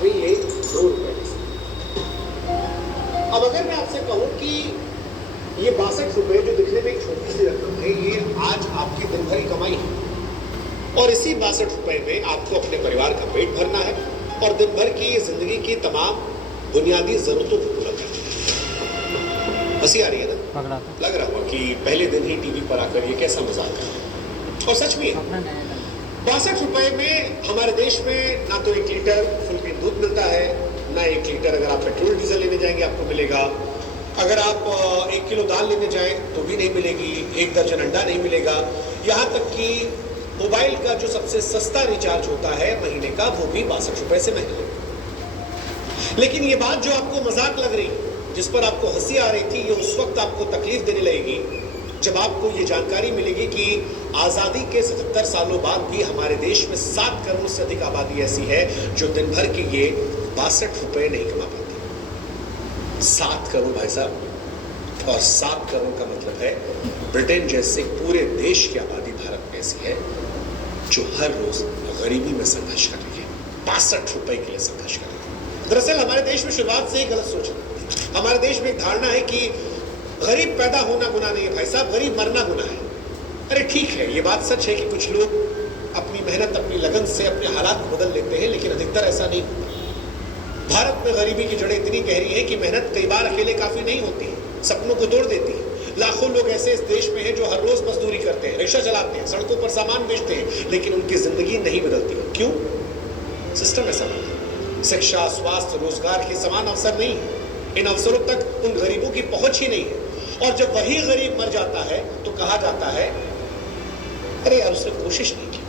हुई ये 2 रुपए। अब अगर मैं आपसे कहूं कि ये 62 रुपए जो दिखने में एक छोटी सी रकम है, ये आज आपकी दिन भर की कमाई है और इसी 62 रुपए में आपको अपने परिवार का पेट भरना है और दिन भर की जिंदगी की तमाम बुनियादी जरूरतों को पूरा करना है। हंसी आ रही है ना? लग रहा होगा कि पहले दिन ही टीवी पर आकर ये कैसा मजाक है, और सच में 62 रुपए में हमारे देश में ना तो 1 लीटर फुल क्रीम दूध मिलता है, ना 1 लीटर अगर आप पेट्रोल डीजल लेने जाएंगे आपको मिलेगा, अगर आप 1 किलो दाल लेने जाएं तो भी नहीं मिलेगी, 1 दर्जन अंडा नहीं मिलेगा, यहाँ तक कि मोबाइल का जो सबसे सस्ता रिचार्ज होता है महीने का, वो भी 62 रुपए से महंगा है। लेकिन ये बात जो आपको मजाक लग रही, जिस पर आपको हंसी आ रही थी, ये उस वक्त आपको तकलीफ देने लगेगी जब आपको ये जानकारी मिलेगी कि आज़ादी के 77 सालों बाद भी हमारे देश में 7 करोड़ से अधिक आबादी ऐसी है जो दिन भर के ये 62 रुपए नहीं कमा पाती। 7 करोड़ भाई साहब, और 7 करोड़ का मतलब है ब्रिटेन जैसे पूरे देश की आबादी भारत में ऐसी है जो हर रोज गरीबी में संघर्ष कर रही है, 62 रुपए के लिए संघर्ष कर रही है। दरअसल हमारे देश में शुरुआत से ही गलत सोच है। हमारे देश में एक धारणा है कि गरीब पैदा होना गुनाह नहीं है भाई साहब, गरीब मरना गुनाह है। अरे ठीक है, ये बात सच है कि कुछ लोग अपनी मेहनत, अपनी लगन से अपने हालात को बदल लेते हैं, लेकिन अधिकतर ऐसा नहीं होता। भारत में गरीबी की जड़ें इतनी गहरी है कि मेहनत कई बार अकेले काफी नहीं होती है, सपनों को तोड़ देती है। लाखों लोग ऐसे इस देश में हैं जो हर रोज मजदूरी करते हैं, रिक्शा चलाते हैं, सड़कों पर सामान बेचते हैं, लेकिन उनकी जिंदगी नहीं बदलती। क्यों? सिस्टम ऐसा बना है। शिक्षा, स्वास्थ्य, रोजगार के समान अवसर नहीं है, इन अवसरों तक उन गरीबों की पहुंच ही नहीं है। और जब वही गरीब मर जाता है तो कहा जाता है अरे यार उसने कोशिश नहीं की।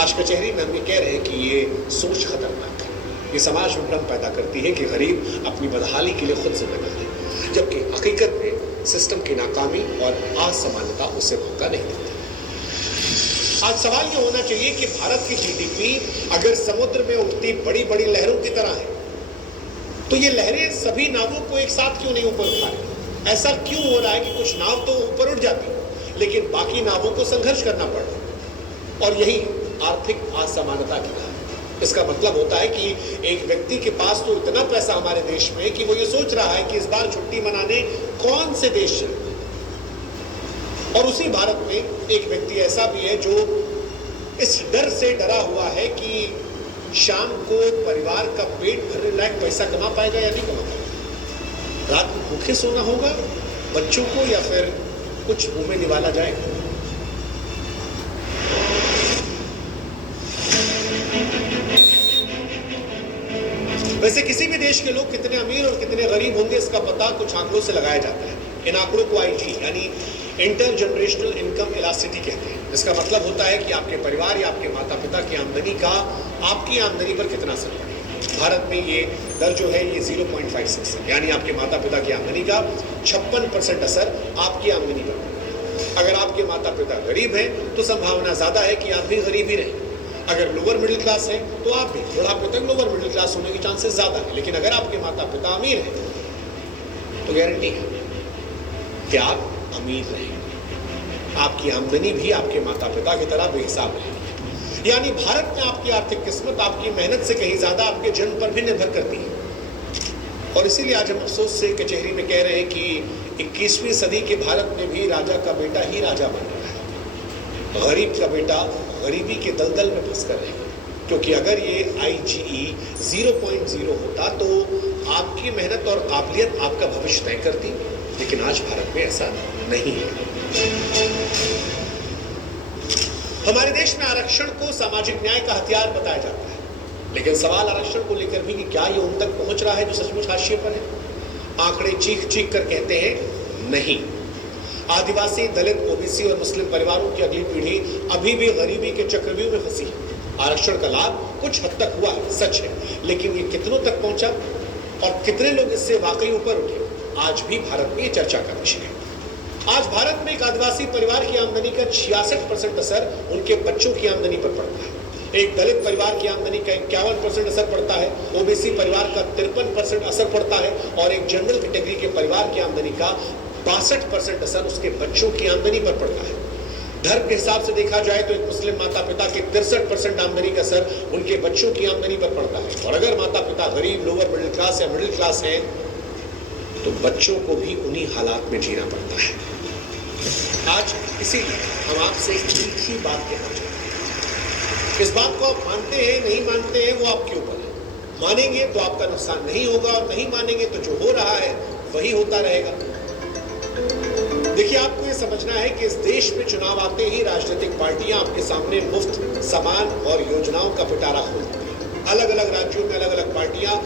आज कचहरी में हम ये कह रहे हैं कि ये सोच खतरनाक है, ये समाज में भ्रम पैदा करती है कि गरीब अपनी बदहाली के लिए खुद जिम्मेदार है, जबकि हकीकत में सिस्टम की नाकामी और असमानता उसे मौका नहीं देती। आज सवाल ये होना चाहिए कि भारत की जीडीपी अगर समुद्र में उठती बड़ी बड़ी लहरों की तरह है तो ये लहरें सभी नावों को एक साथ क्यों नहीं ऊपर उठा रही? ऐसा क्यों हो रहा है कि कुछ नाव तो ऊपर उठ जाती है लेकिन बाकी नावों को संघर्ष करना पड़ रहा है? और यही आर्थिक असमानता की कहानी। इसका मतलब होता है कि एक व्यक्ति के पास तो इतना पैसा हमारे देश में कि वो ये सोच रहा है कि इस बार छुट्टी मनाने कौन से देश चले, और उसी भारत में एक व्यक्ति ऐसा भी है जो इस डर से डरा हुआ है कि शाम को परिवार का पेट भरने लायक पैसा कमा पाएगा या नहीं कमा पाएगा। रात को भूखे सोना होगा बच्चों को या फिर कुछ मुंह में निवाला जाएगा। वैसे किसी भी देश के लोग कितने अमीर और कितने गरीब होंगे इसका पता कुछ आंकड़ों से लगाया जाता है। इन आंकड़ों को आईजी यानी इंटर जनरेशनल इनकम इलास्टिसिटी कहते हैं। इसका मतलब होता है कि आपके परिवार या आपके माता पिता की आमदनी का आपकी आमदनी पर कितना असर पड़ेगा। भारत में ये दर जो है ये 0.56 है, यानी आपके माता पिता की आमदनी का 56% असर आपकी आमदनी पर पड़ेगा। अगर आपके माता पिता गरीब हैं तो संभावना ज्यादा है कि आप भी गरीब ही रहें। अगर लोअर मिडिल क्लास है तो आप भी बुढ़ापे तक लोअर मिडिल क्लास होने के चांसेस ज्यादा है। लेकिन अगर आपके माता पिता अमीर हैं तो गारंटी है कि आप अमीर रहेंगे, आपकी आमदनी भी आपके माता पिता की तरह बेहिसाब रहेगी। यानी भारत में आपकी आर्थिक किस्मत आपकी मेहनत से कहीं ज्यादा आपके जन्म पर भी निर्भर करती है। और इसीलिए आज हम अफसोस से कचहरी में कह रहे हैं कि 21वीं सदी के भारत में भी राजा का बेटा ही राजा बन रहा है, गरीब का बेटा गरीबी के दलदल में फंस कर रहेगा। क्योंकि अगर ये IGE 0.0 होता तो आपकी मेहनत और काबिलियत आपका भविष्य तय करती, लेकिन आज भारत में ऐसा नहीं है। हमारे देश में आरक्षण को सामाजिक न्याय का हथियार बताया जाता है, लेकिन सवाल आरक्षण को लेकर भी कि क्या ये उन तक पहुंच रहा है जो सचमुच हाशिए पर है। आंकड़े चीख चीख कर कहते हैं नहीं। आदिवासी, दलित, ओबीसी और मुस्लिम परिवारों की अगली पीढ़ी अभी भी गरीबी के चक्रव्यूह में फंसी है। आरक्षण का लाभ कुछ हद तक हुआ है, सच है, लेकिन ये कितनों तक पहुंचा और कितने लोग इससे वाकई ऊपर उठे, आज भी भारत में ये चर्चा का विषय है। आज भारत में एक आदिवासी परिवार की आमदनी का 66% असर उनके बच्चों की आमदनी पर पड़ता है। एक दलित परिवार की आमदनी का 51% असर पड़ता है, ओबीसी परिवार का 53% असर पड़ता है और एक जनरल कैटेगरी के परिवार की आमदनी का 62% असर उसके बच्चों की आमदनी पर पड़ता है। धर्म के हिसाब से देखा जाए तो एक मुस्लिम माता पिता के 63% आमदनी का असर उनके बच्चों की आमदनी पर पड़ता है। और अगर माता पिता गरीब, लोअर मिडिल क्लास या मिडिल क्लास हैं तो बच्चों को भी उन्हीं हालात में जीना पड़ता है। आज इसीलिए हम आपसे एक ही बात कहना चाहते हैं। इस बात को आप मानते हैं नहीं मानते हैं वो आपके ऊपर है। मानेंगे तो आपका नुकसान नहीं होगा और नहीं मानेंगे तो जो हो रहा है वही होता रहेगा। देखिए, आपको ये समझना है कि इस देश में चुनाव आते ही राजनीतिक पार्टियां आपके सामने मुफ्त सामान और योजनाओं का पिटारा खोलती हैं। अलग अलग राज्यों में अलग अलग पार्टियां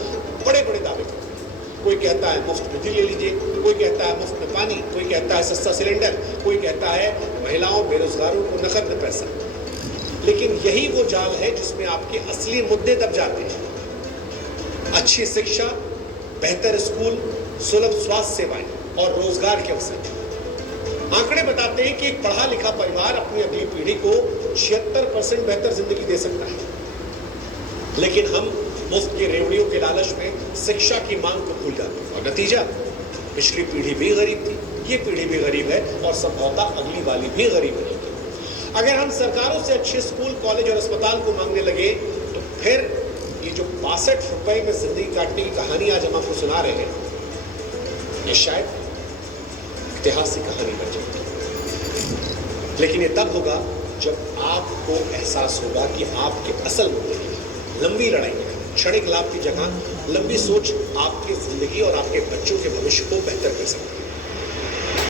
बड़े बड़े दावे करती हैं। कोई कहता है मुफ्त बिजली ले लीजिए, कोई कहता है मुफ्त में पानी, कोई कहता है सस्ता सिलेंडर, कोई कहता है महिलाओं बेरोजगारों को नकद में पैसा। लेकिन यही वो जाल है जिसमें आपके असली मुद्दे दब जाते हैं। अच्छी शिक्षा, बेहतर स्कूल, सुलभ स्वास्थ्य सेवाएं और रोजगार के अवसर। आंकड़े बताते हैं कि एक पढ़ा लिखा परिवार अपनी अगली पीढ़ी को 76% बेहतर जिंदगी दे सकता है। लेकिन हम मुफ्त के रेवड़ियों के लालच में शिक्षा की मांग को भूल जाते हैं और नतीजा, पिछली पीढ़ी भी गरीब थी, ये पीढ़ी भी गरीब है और संभवतः अगली वाली भी गरीब रहेगी। अगर हम सरकारों से अच्छे स्कूल, कॉलेज और अस्पताल को मांगने लगे तो फिर ये जो 62 रुपए में जिंदगी काटने की कहानी आज हम आपको सुना रहे हैं, ये शायद इतिहास की कहानी बन जाएगी। लेकिन ये तब होगा जब आपको एहसास होगा कि आपके असल मुद्दे लंबी लड़ाई है। क्षणिक लाभ की जगह लंबी सोच आपकी जिंदगी और आपके बच्चों के भविष्य को बेहतर कर सकती है।